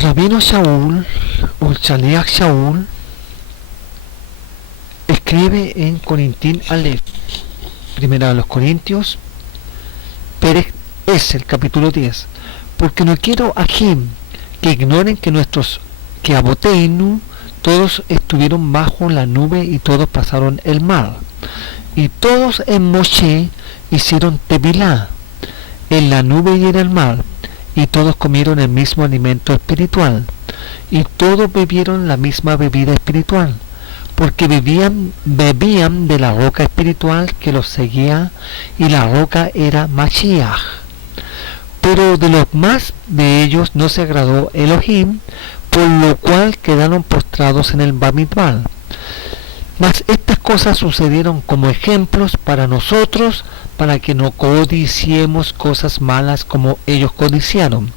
rabino Shaul, o Shaliach Shaul, escribe en Corintín Aleph, primera de los Corintios, Perek es el capítulo 10, porque no quiero ajim que ignoren que Aboteinu todos estuvieron bajo la nube y todos pasaron el mar, y todos en Moshe hicieron tevilá en la nube y en el mar, y todos comieron el mismo alimento espiritual, y todos bebieron la misma bebida espiritual, porque bebían de la roca espiritual que los seguía, y la roca era Mashiach. Pero de los más de ellos no se agradó Elohim, por lo cual quedaron postrados en el Bamidbar. Mas estas cosas sucedieron como ejemplos para nosotros, para que no codiciemos cosas malas como ellos codiciaron,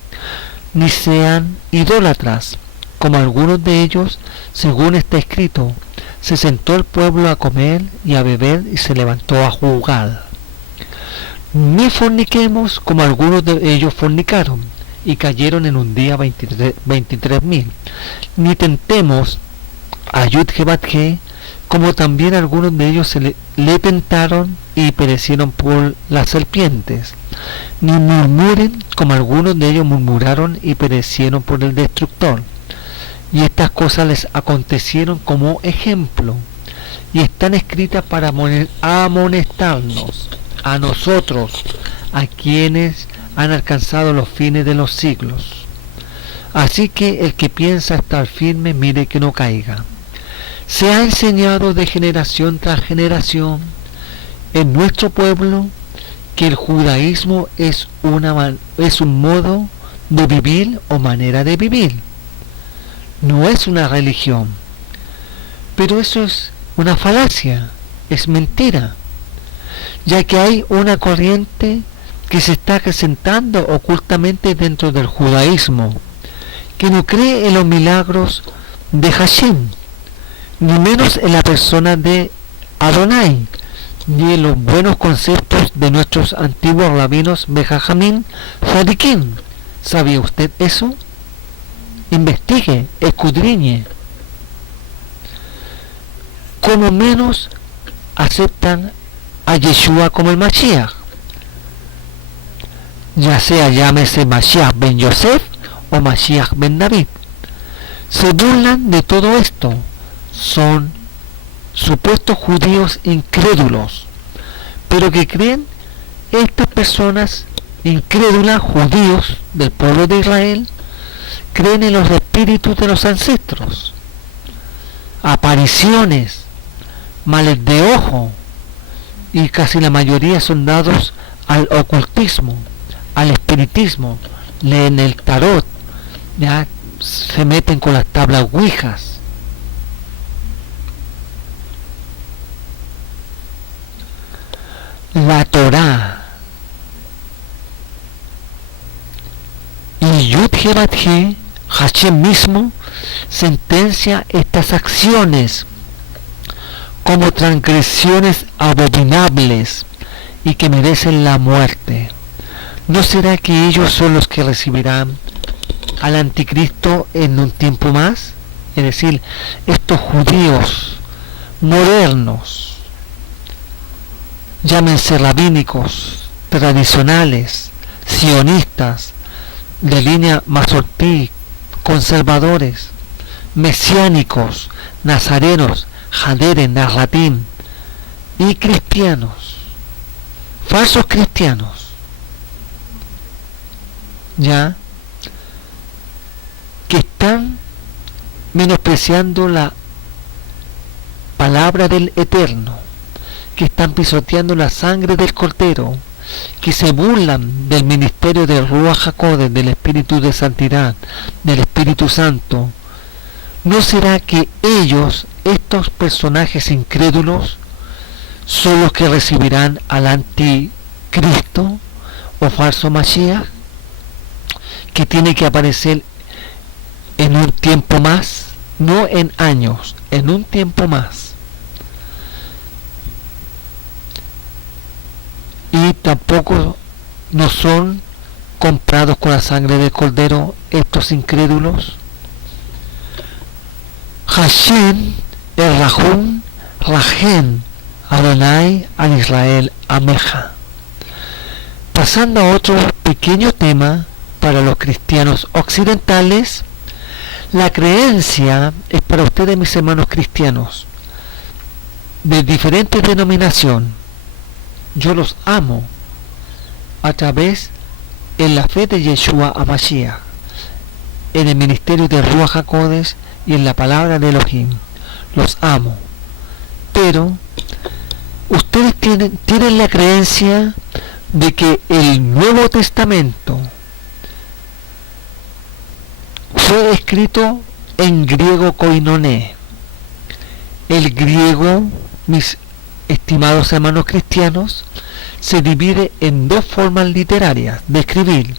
ni sean idólatras, como algunos de ellos, según está escrito, se sentó el pueblo a comer y a beber y se levantó a jugar. Ni forniquemos, como algunos de ellos fornicaron, y cayeron en un día 23.000. Ni tentemos a Yud-He-Bat-He, como también algunos de ellos le tentaron y perecieron por las serpientes. Ni murmuren, como algunos de ellos murmuraron y perecieron por el destructor. Y estas cosas les acontecieron como ejemplo, y están escritas para amonestarnos, a nosotros, a quienes han alcanzado los fines de los siglos. Así que el que piensa estar firme, mire que no caiga. Se ha enseñado de generación tras generación en nuestro pueblo que el judaísmo es un modo de vivir o manera de vivir. No es una religión. Pero eso es una falacia, es mentira, ya que hay una corriente que se está acrecentando ocultamente dentro del judaísmo, que no cree en los milagros de Hashem, ni menos en la persona de Adonai, ni en los buenos conceptos de nuestros antiguos rabinos Bejajamín Tzadikim. ¿Sabía usted eso? Investigue, escudriñe. Como menos aceptan a Yeshua como el Mashiach, ya sea llámese Mashiach ben Yosef o Mashiach ben David. Se burlan de todo esto. Son supuestos judíos incrédulos, pero que creen estas personas incrédulas, judíos del pueblo de Israel, creen en los espíritus de los ancestros, apariciones, males de ojo, y casi la mayoría son dados al ocultismo, al espiritismo, leen el tarot, ya se meten con las tablas ouijas. La Torá y Yud-He-Bat-He, Hashem mismo, sentencia estas acciones como transgresiones abominables y que merecen la muerte. ¿No será que ellos son los que recibirán al anticristo en un tiempo más? Es decir, estos judíos modernos, llámense rabínicos, tradicionales, sionistas, de línea masortí, conservadores, mesiánicos, nazarenos, jaderen, narratín, y cristianos, falsos cristianos, ya, que están menospreciando la palabra del Eterno, que están pisoteando la sangre del Cordero, que se burlan del ministerio del Ruach HaKodesh, del Espíritu de Santidad, del Espíritu Santo. ¿No será que ellos, estos personajes incrédulos, son los que recibirán al anticristo o falso Mashiach, que tiene que aparecer en un tiempo más, no en años, en un tiempo más? Y tampoco no son comprados con la sangre del cordero estos incrédulos? Hashem, el Rahum, Rahem, Adonai, al Israel, Ameja. Pasando a otro pequeño tema para los cristianos occidentales, la creencia es para ustedes, mis hermanos cristianos, de diferente denominación. Yo los amo a través en la fe de Yeshua HaMashiach, en el ministerio de Ruach HaKodesh y en la palabra de Elohim. Los amo. Pero ustedes tienen la creencia de que el Nuevo Testamento fue escrito en griego koinoné. El griego, mis estimados hermanos cristianos, se divide en dos formas literarias de escribir,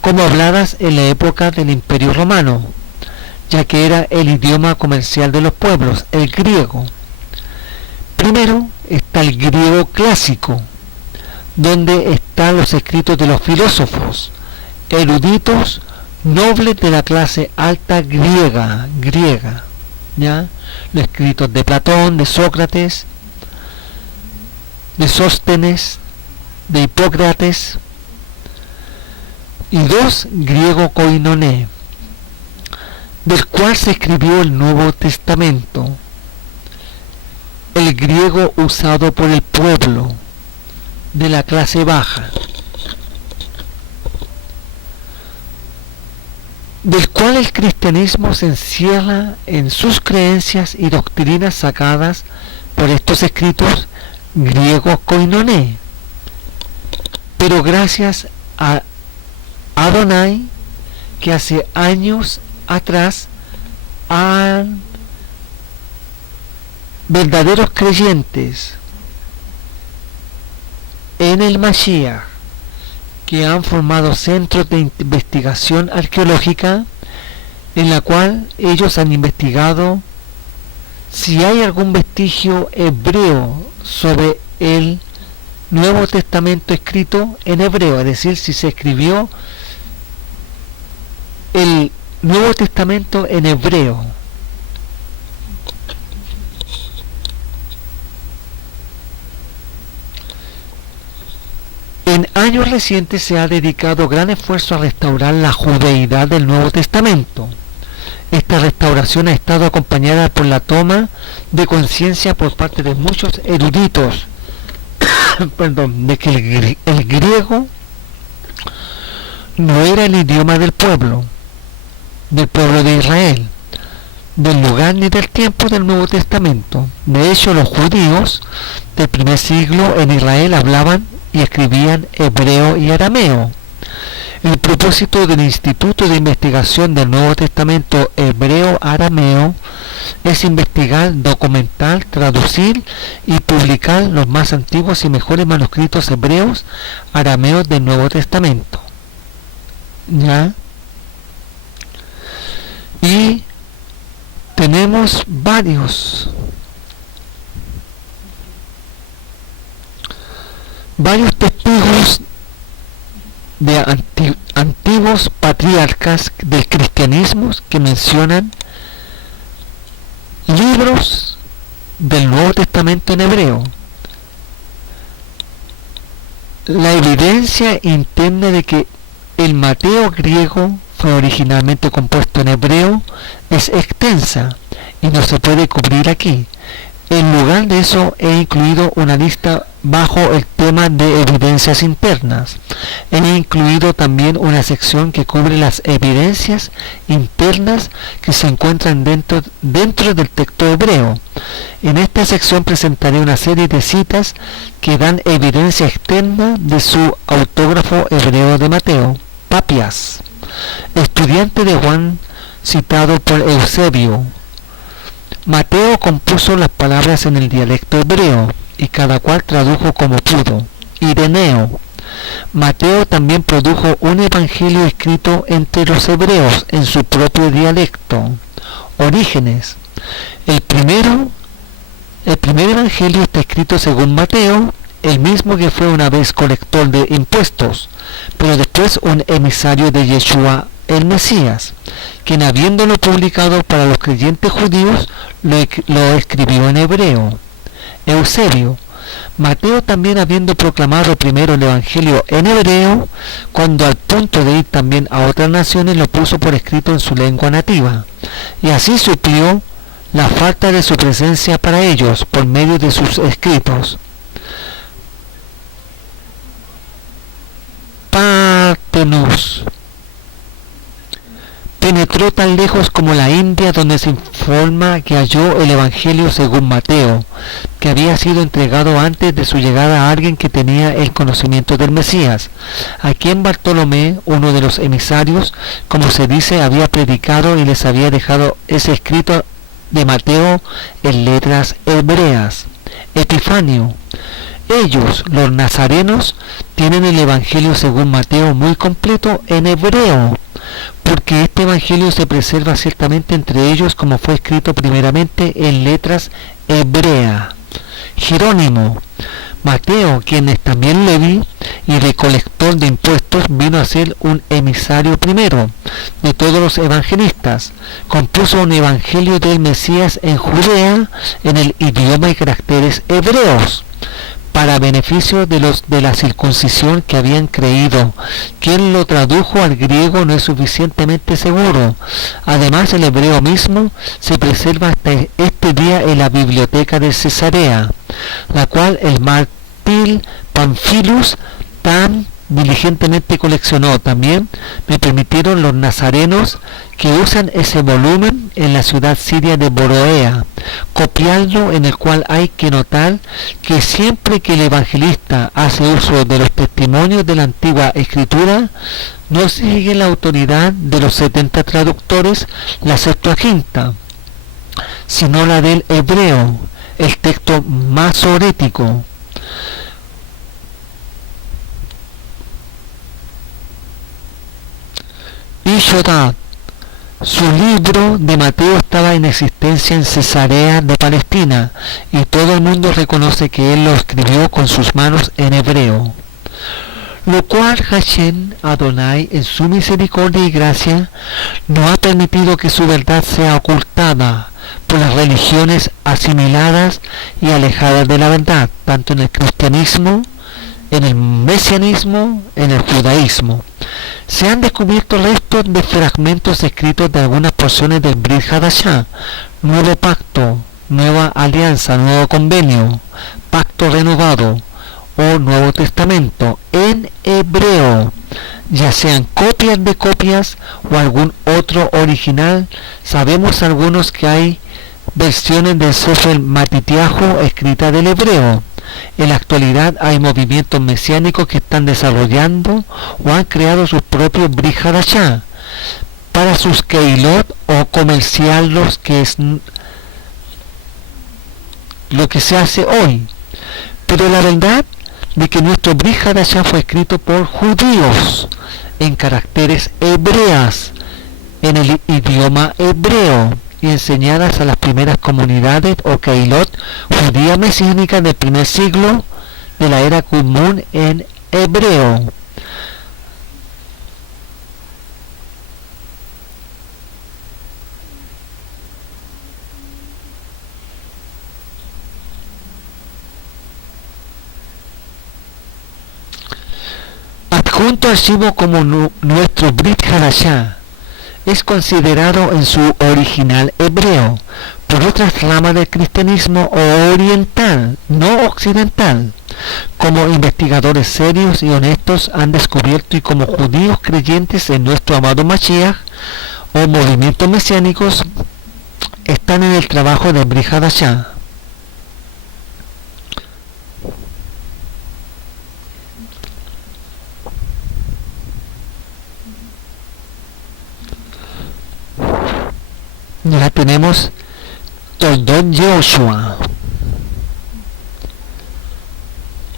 como habladas en la época del Imperio Romano, ya que era el idioma comercial de los pueblos, el griego. Primero está el griego clásico, donde están los escritos de los filósofos, eruditos, nobles de la clase alta griega, ¿ya? Los escritos de Platón, de Sócrates, de Sóstenes, de Hipócrates, y dos, griego koinoné, del cual se escribió el Nuevo Testamento, el griego usado por el pueblo de la clase baja, del cual el cristianismo se encierra en sus creencias y doctrinas sacadas por estos escritos griegos koinoné. Pero gracias a Adonai, que hace años atrás han verdaderos creyentes en el Mashiach, que han formado centros de investigación arqueológica en la cual ellos han investigado si hay algún vestigio hebreo sobre el Nuevo Testamento escrito en hebreo, es decir, si se escribió el Nuevo Testamento en hebreo. En años recientes se ha dedicado gran esfuerzo a restaurar la judeidad del Nuevo Testamento. Esta restauración ha estado acompañada por la toma de conciencia por parte de muchos eruditos de que el griego no era el idioma del pueblo de Israel, del lugar ni del tiempo del Nuevo Testamento. De hecho, los judíos del primer siglo en Israel hablaban y escribían hebreo y arameo. El propósito del Instituto de Investigación del Nuevo Testamento Hebreo-Arameo es investigar, documentar, traducir y publicar los más antiguos y mejores manuscritos hebreos arameos del Nuevo Testamento. ¿Ya? Y tenemos varios testigos de antiguos patriarcas del cristianismo que mencionan libros del Nuevo Testamento en hebreo. La evidencia interna de que el Mateo griego fue originalmente compuesto en hebreo es extensa y no se puede cubrir aquí. En lugar de eso he incluido una lista bajo el tema de evidencias internas. He incluido también una sección que cubre las evidencias internas que se encuentran dentro del texto hebreo. En esta sección presentaré una serie de citas que dan evidencia externa de su autógrafo hebreo de Mateo, Papias, estudiante de Juan, citado por Eusebio. Mateo compuso las palabras en el dialecto hebreo y cada cual tradujo como pudo. Ireneo. Mateo también produjo un evangelio escrito entre los hebreos en su propio dialecto. Orígenes. El primer evangelio está escrito según Mateo el mismo que fue una vez colector de impuestos, pero después un emisario de Yeshua el Mesías, quien habiéndolo publicado para los creyentes judíos, lo escribió en hebreo. Eusebio. Mateo también habiendo proclamado primero el Evangelio en hebreo, cuando al punto de ir también a otras naciones lo puso por escrito en su lengua nativa, y así suplió la falta de su presencia para ellos por medio de sus escritos. Partenus. Penetró tan lejos como la India, donde se informa que halló el Evangelio según Mateo, que había sido entregado antes de su llegada a alguien que tenía el conocimiento del Mesías, a quien Bartolomé, uno de los emisarios, como se dice, había predicado y les había dejado ese escrito de Mateo en letras hebreas. Epifanio. Ellos, los nazarenos, tienen el Evangelio según Mateo muy completo en hebreo, porque este Evangelio se preserva ciertamente entre ellos como fue escrito primeramente en letras hebreas. Jerónimo. Mateo, quien es también Leví y recolector de impuestos, vino a ser un emisario primero de todos los evangelistas. Compuso un evangelio del Mesías en Judea en el idioma y caracteres hebreos, para beneficio de los de la circuncisión que habían creído. Quien lo tradujo al griego no es suficientemente seguro. Además, el hebreo mismo se preserva hasta este día en la biblioteca de Cesarea, la cual el mártir Pamphilus tan diligentemente coleccionó. También me permitieron los nazarenos que usan ese volumen en la ciudad siria de Boroea copiarlo, en el cual hay que notar que siempre que el evangelista hace uso de los testimonios de la antigua escritura, no sigue la autoridad de los 70 traductores, la Septuaginta, sino la del hebreo, el texto masorético. Y Shodad. Su libro de Mateo estaba en existencia en Cesarea de Palestina, y todo el mundo reconoce que él lo escribió con sus manos en hebreo. Lo cual Hashem Adonai, en su misericordia y gracia, no ha permitido que su verdad sea ocultada por las religiones asimiladas y alejadas de la verdad, tanto en el cristianismo, en el mesianismo, en el judaísmo. Se han descubierto restos de fragmentos escritos de algunas porciones del Brit Hadashah, nuevo pacto, nueva alianza, nuevo convenio, pacto renovado o Nuevo Testamento en hebreo, ya sean copias de copias o algún otro original. Sabemos algunos que hay versiones del Sefer Matitiahu escrita del hebreo. En la actualidad hay movimientos mesiánicos que están desarrollando o han creado sus propios Brit Hadashah para sus keilot o comerciarlos, que es lo que se hace hoy. Pero la verdad de que nuestro Brit Hadashah fue escrito por judíos en caracteres hebreas, en el idioma hebreo, y enseñadas a las primeras comunidades o keilot judías mesiánicas del primer siglo de la era común en hebreo. Adjunto archivo como nuestro Brit Hadashah es considerado en su original hebreo por otras ramas del cristianismo oriental, no occidental, como investigadores serios y honestos han descubierto, y como judíos creyentes en nuestro amado Mashiach o movimientos mesiánicos están en el trabajo de Brit Hadashah. Ya tenemos Toldot Yehoshua,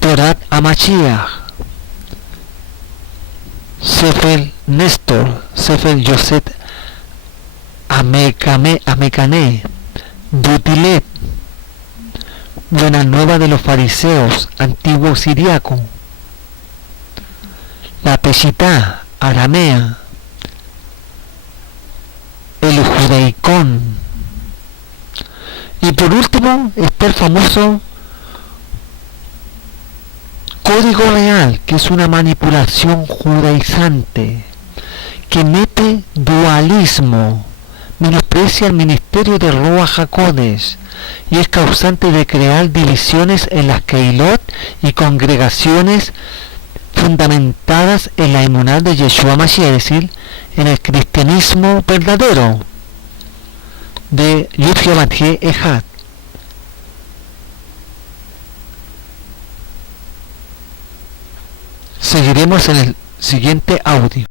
Torat Hamashiach, Sefer Néstor, Sefer Yosef Amekane, Dutilet, buena nueva de los fariseos, antiguo siriaco, la Peshitá, aramea, el judaicón, y por último está el famoso código real, que es una manipulación judaizante que mete dualismo, menosprecia el ministerio de Ruach HaKodesh y es causante de crear divisiones en las Keilot y congregaciones fundamentadas en la emuná de Yeshua Mashiach, es decir, en el cristianismo verdadero de Yud Matje Ejad. Seguiremos en el siguiente audio.